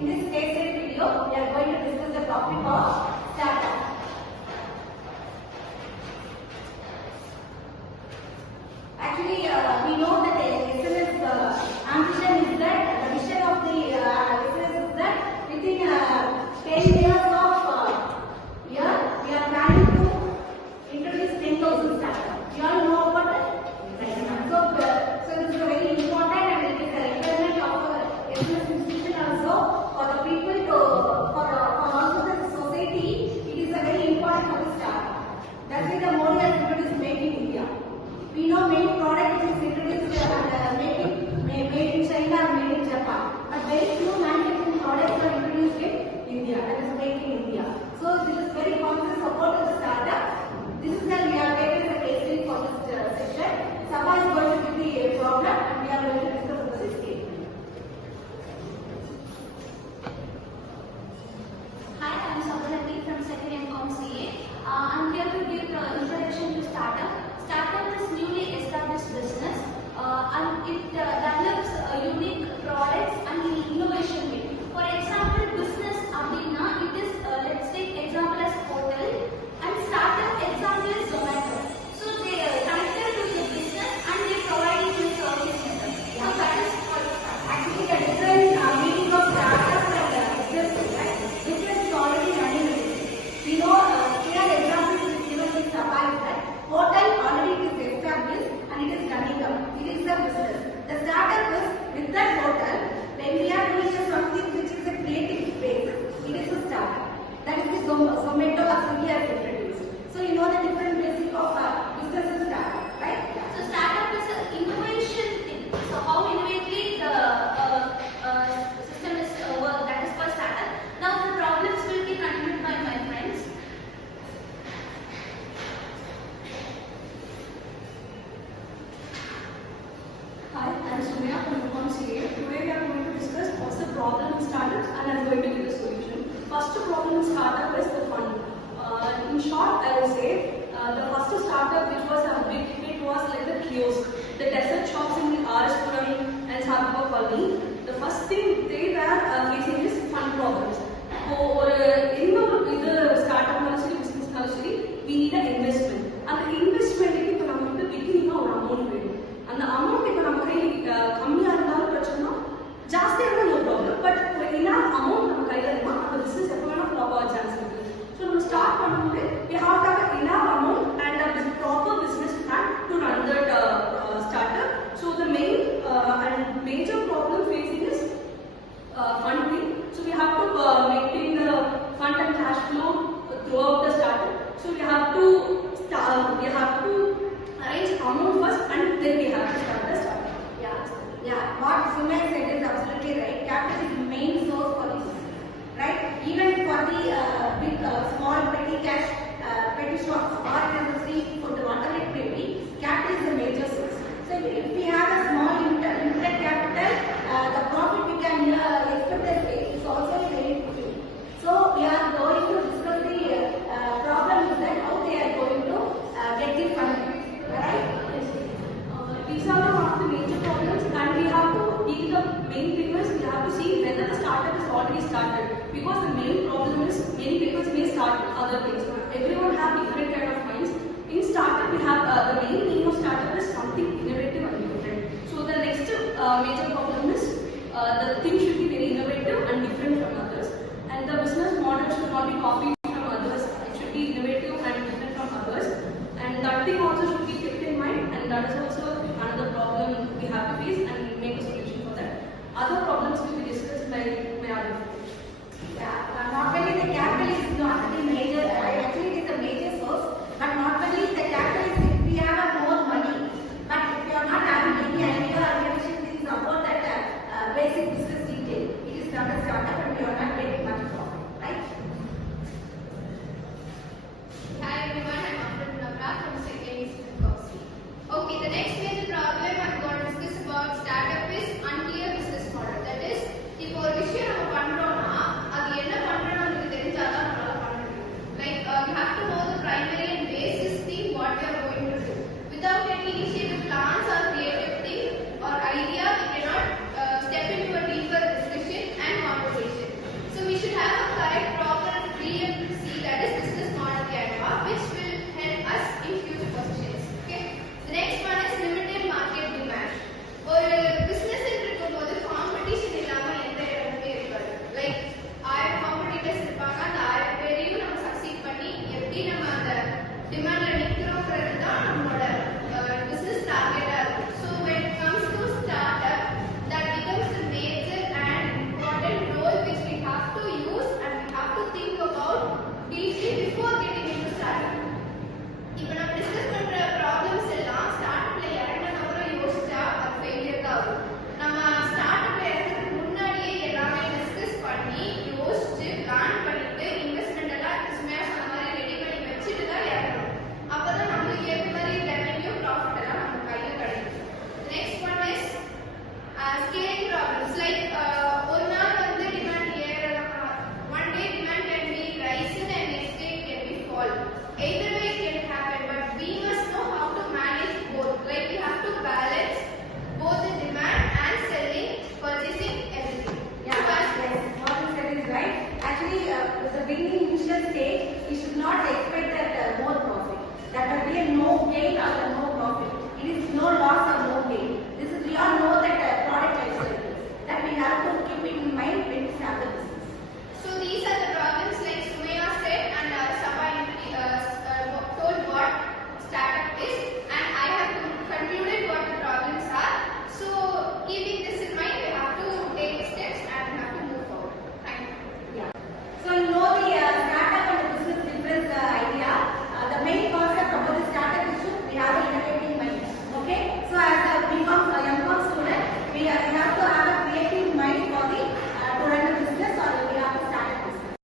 In this case study video, we are going to discuss the topic of startup. Actually, we know that the SNS ambition is that the vision of the SNS is that within 10 years of year, we are planning to introduce 10,000 startups. You all know about that? So this is very important, and it is a requirement of SNS institution also for the people to, for also the society. It is a very important for the startup. That's why the Modi has introduced Make in India. We know many products is introduced and made in China and made in Japan, but very few manufacturing products are introduced in India, that is made in India. So this is very constant support to the startup. This is that we are taking the case study for this session. Sabha is going to give the problem and we are going to discuss the case. Hi, I am Sabha from second M.Com CA. I am here to give the introduction to startup. Startup is newly established business and it develops unique products and innovation way. For example, business abdina, it is let's take example as hotel, and startup example is Zomato. So they connected to the business and they provide the service center. So that is what Actually the different meaning of startup and business, right? Business is already running. We know clear example is given in Sabha is that hotel already it is established and it is running up. It is a business. The startup is with that hotel, when we are doing something which is a creative space, it is a startup. That is the Zomato or Swiggy has introduced. So you know the different basic of business and startup, right? So startup is an innovation thing. So how innovatively the system is work, that is for startup. Now the problems will be continued by my friends. Hi, I am Surya from M.Com CA. Today we are going to discuss what's the problem in startups and I am going to give a solution. First problem in startup is the fund. In short, I will say the first startup which was a big hit was like the kiosk, the dessert shops in the RS-Puram and Sabapalli. The first thing they were facing is fund problems. So, in the startup business, we need an investment. And the investment is the beginning of amount. And the amount is just no problem, but enough amount the business flop chance. So to start we have to have enough amount and a proper business plan to run that startup. So the main and major problem facing is funding. So we have to maintain the fund and cash flow throughout the startup. So we have to arrange amount first and then we have to start the startup. Yeah, what Sumay said is absolutely right. Capital is the main source for this, right? Even for the big, small, petty cash, petty shops, or in the street food, whatever it may be, capital is the major source. So if we have a small limited capital, the profit we can expect is also very good. So we are going to discuss the problem is that how they are going to get the funding, right? These are one of the major problems, and we have to deal the main figures. We have to see whether the startup is already started, because the main problem is many people may start other things. Everyone have different kind of minds. In startup, we have the main aim of startup is something innovative and different. So the next major problem is the thing should be very innovative and different from others, and the business model should not be copied from others. It should be innovative and different from others, and that thing also should be kept in mind, and that is also another problem we have to face and make a solution for that. Other problems will be discussed by my other friends. Yeah, not only the capital is not the major, actually it is a major source, but not only the capital is if we have more money, but if you are not having any idea or information things about that basic business detail, it is not a startup and we are not getting much profit, right? Hi everyone, I am entrepreneurial from second M.Com. Okay, the next major problem I am going to discuss about startup is unclear business model. That is, if ஒரு விஷயம் நம்ம பண்றோம்னா அது என்ன பண்றோம்னு நமக்கு தெரிஞ்சாதான் நம்மளால பண்ண முடியும். Like we have to state or the